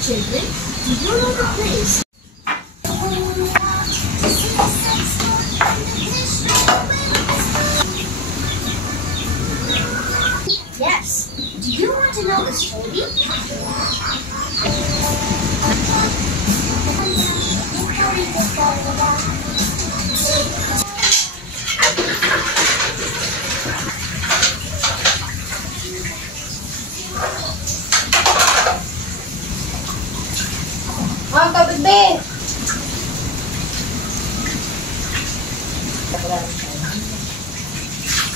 Children, do you know the place? Yes. Do you want to know the story? Ang kabit, be!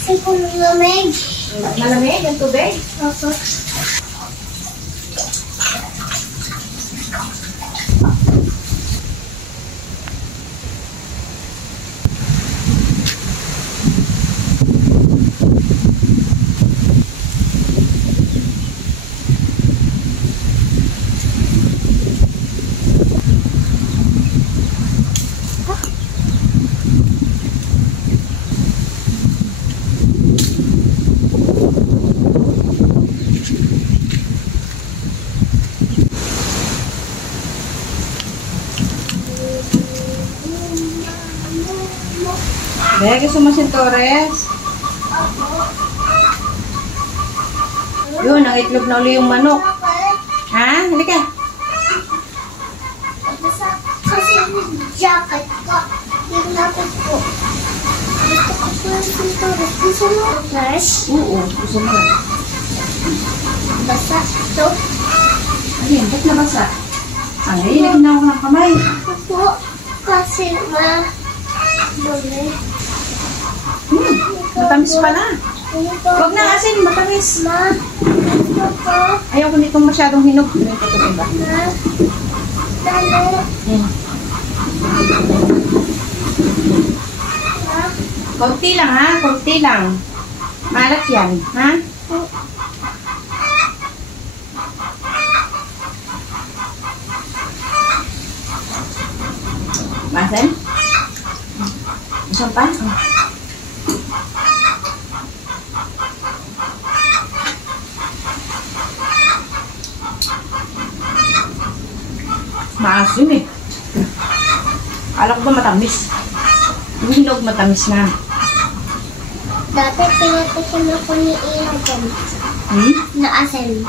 Kasi kung malamig. Malamig ang tubig? Opo. Be, gusto mo sintores? Yun, ang itlog na uli yung manok. Ha? Halika. Kasi yung jacket ko, yung lapit ko. Gusto ko po yung pinturas. Gusto mo? Fresh? Oo, gusto mo. Basa ito. Ayun, ba't nabasa? Ay, lagyan na ako ng kamay. Opo. Kasi dumi. Matamis pala. Huwag na asin, matamis. Ma, gusto ko. Ayaw ko nitong masyadong hinog. May katulad ba? Ma, dali. Ma, Konti lang ha, konti lang. Malat yan, ha? Masan? Isang pa? Maasim eh. Alam ko ba matamis? Yung hinog matamis na. dati pinatikim ako ni Ina dyan. Na asin.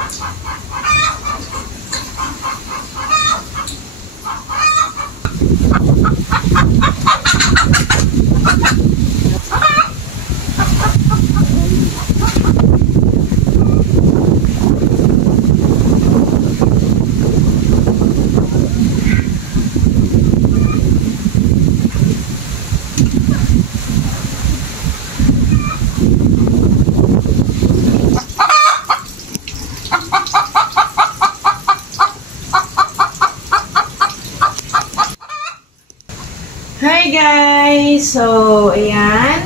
Hi guys! So, ayan.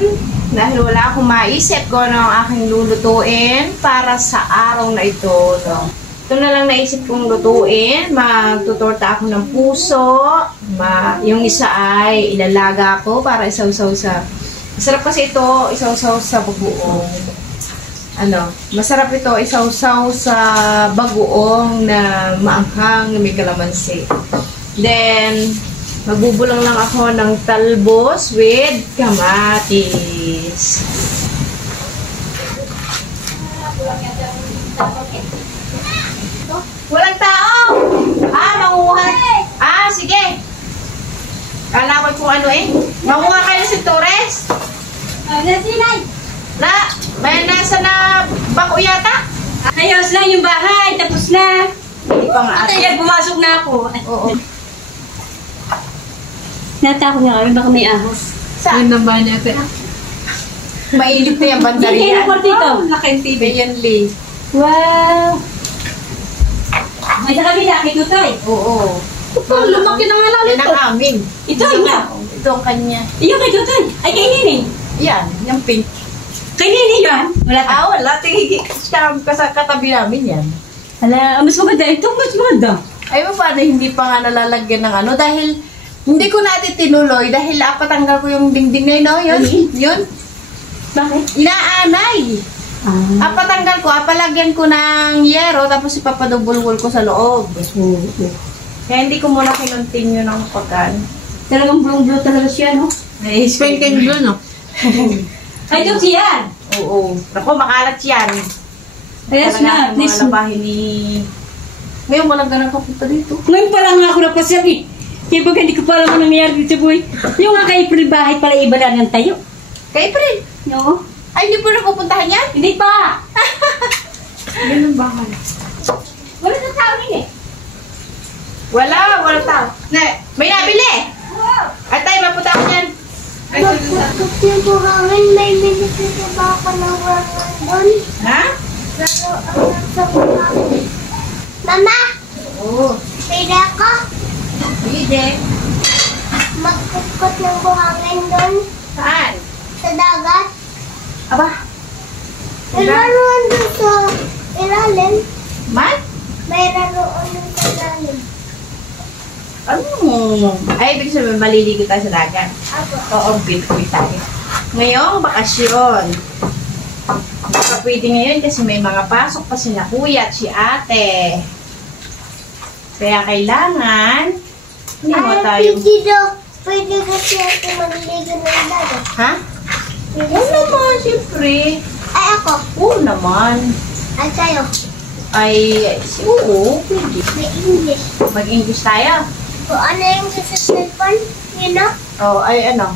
Dahil wala akong maisip kung ano ang aking lulutuin para sa araw na ito. No? Ito na lang naisip kong lutuin. Magtutorta ako ng puso. Yung isa ay ilalaga ko para isawsaw sa... Masarap kasi ito, isawsaw sa bagoong. Masarap ito, isawsaw sa bagoong na maanghang, na may kalamansi. Then, magbubulang lang ako ng talbos with kamatis. Walang tao! Manguha. Sige. Kala ko kung ano eh. Manguha kayo si Torres. May nasa na bako yata? Ayos lang yung bahay. Tapos na. Hindi pa nga ate. Kaya pumasok na ako. Oo. Natakot na kami. Baka may ahos. Saan na ba niya ate? Mainit na yung bandari yan. Yung dito. Laking TV yan, Lee. Wow. May sa kabila. Kay Tutoy. Oo. Lumaki na nga lang Yan ang amin. Ito nga. Ito ang kanya. Iyo kay Tutoy. Ay kay Nini. Yan, yung pink. Kay Nini yun. Wala ta. Wala. Tingin sa katabi namin yan. Ala, mas maganda. Ito, mas maganda. Ay, paano hindi pa nga nalalagyan ng ano? Dahil hindi ko natin tinuloy dahil patanggal ko yung dingding na yun, no? Yun, yun. Bakit? Inaanay. Patanggal ko, palagyan ko ng yero, tapos ipapadubulbul ko sa loob. Kaya hindi ko muna kinontinue ng pagkan. Talagang blong-blong talaga siya, no? Ay, Spanking blue, no? Ay, ito siya. oo. Naku, makalat yan. Yes na, Talaga, please. mga labahin ni... Ngayon, walang ganang kapunta dito. Ngayon pa lang ako napasabi. Kaya baga hindi ko pa alam ang nangyayari dito, boy. Yung nga kay April bahay pala iba na ng tayo. Kay April. No? Ay, hindi po na pupuntahan yan? Hindi pa. Ganun ba? Wala na tao rin eh. Wala tao. May nabili. At tayo, mapunta ako yan. Magputok yung buhangin, may minisita ba ako ng buhangin doon? Ha? Lalo ang nasa buhangin. Mama, Oo. pwede ako Pwede. magpupot ng buhangin doon Saan? sa dagat. Aba. Mayroon doon sa ilalim. Man? Mayroon doon sa ilalim. Ano? Ay, ibig sabihin, maliligo tayo sa dagat. Ako. Oo, bit-bit tayo. Ngayong bakasyon. Baka pwede ngayon kasi may mga pasok pa si kuya at si ate. Kaya kailangan, hindi mo tayo... Pwede ba siya magligo ng dagat? Ha? Pwede Oo siya. naman, siyempre. Ay, ako. Oo naman. Ay, kayo. Ay, oo, pwede. May English. Mag-English tayo. Kung ano yung sa cellphone, you know? Oo, ay ano?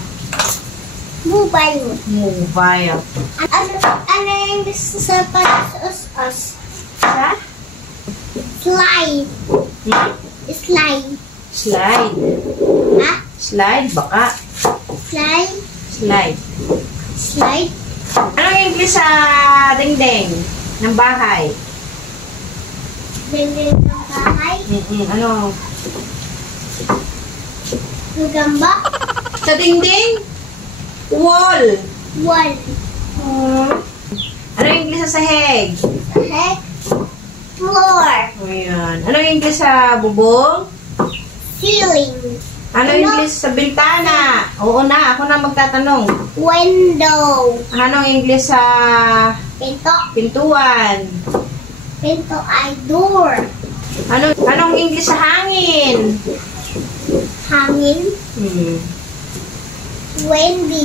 Mobile. Mobile. Ano yung gusto sa us? Ha? Slide. Slide. Slide. Ha? Slide, baka. Slide. Slide. Slide. Anong English sa dingding ng bahay? Bili ng bahay. Ano? Gagamba. Sa dingding? Wall. Wall. Ano yung English sa sahig? Heck. Floor. Ayan. Ano yung English sa bubong? Ceiling. Ano yung English sa bintana? Oo na, ako na magtatanong. Window. Anong English sa Pinto. pintuan? Pinto ay door. Anong English sa hangin? Hangin. Windy.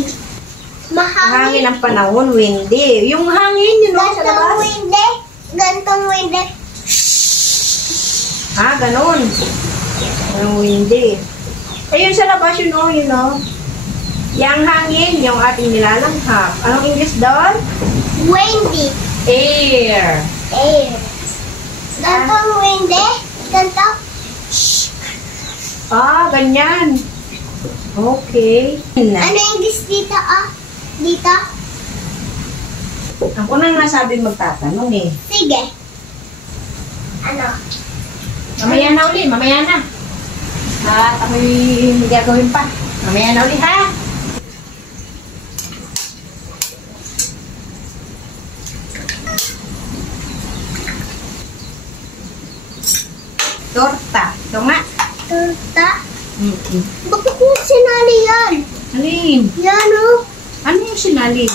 Hangin Mahangin. ang panahon, windy. Yung hangin, yun know, sa Gantong labas. windy. Gantong windy. Ganun. Anong windy? Ayun sa labas, yun know. Yang hangin, yung ating nilalanghap. Anong English doon? Windy. Air. Air. Gantong windy. Gantong. Ganyan. Okay. Ano yung gis dito Dito? Ako nang nasabi magtatanong eh. Sige. Ano? Mamaya na uli, mamaya na. At ako'y gagawin pa. Mamaya na uli ha. Torta. Ito nga. Torta? Mm-mm. Bakit mo sinali yan? Alin? Yan o. Ano yung sinali?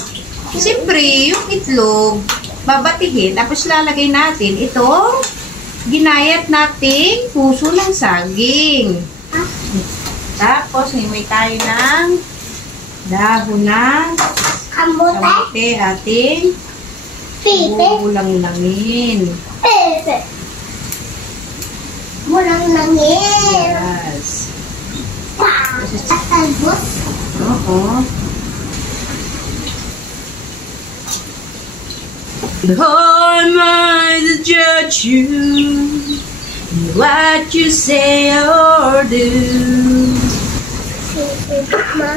Siyempre, yung itlog, babatihin, tapos lalagay natin itong ginayat nating puso ng saging. Tapos, himay tayo ng dahon ng Kamote? kamote ating Pipe? bulang-langin. Pipe. Mulang langin. Yes. Talbos? Oo. Behind my to judge you what you say or do. Ma.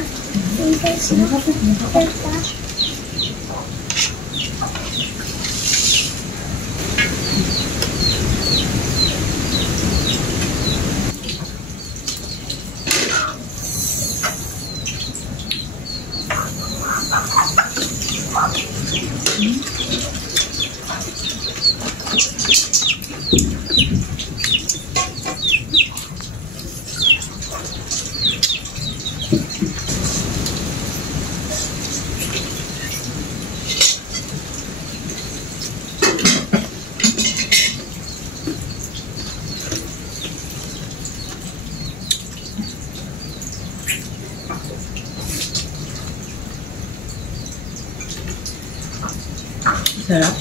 Sarap.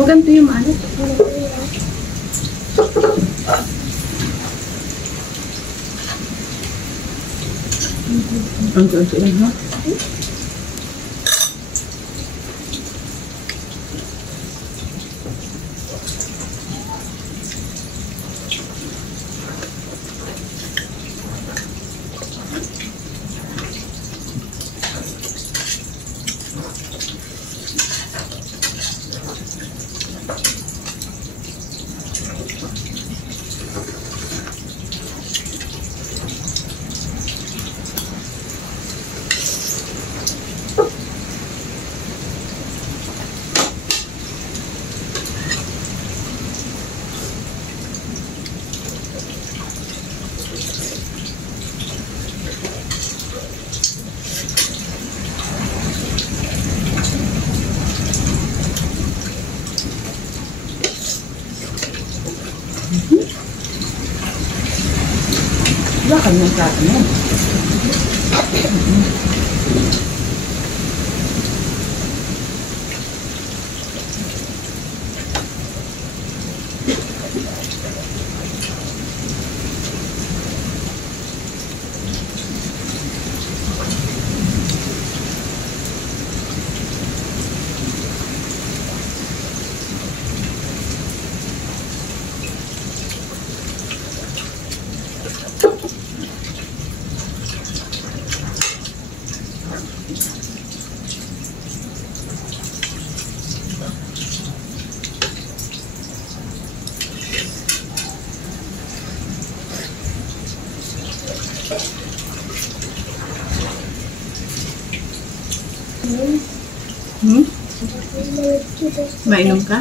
Ganito yung ano. Unti-unti lang ha. Wala kanyang plato mo. Mainom ka?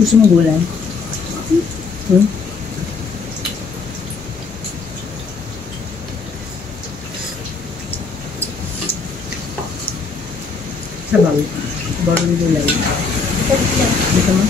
Gusto mo gulay? Sabaw. Sabaw ng gulay. Gusto mo?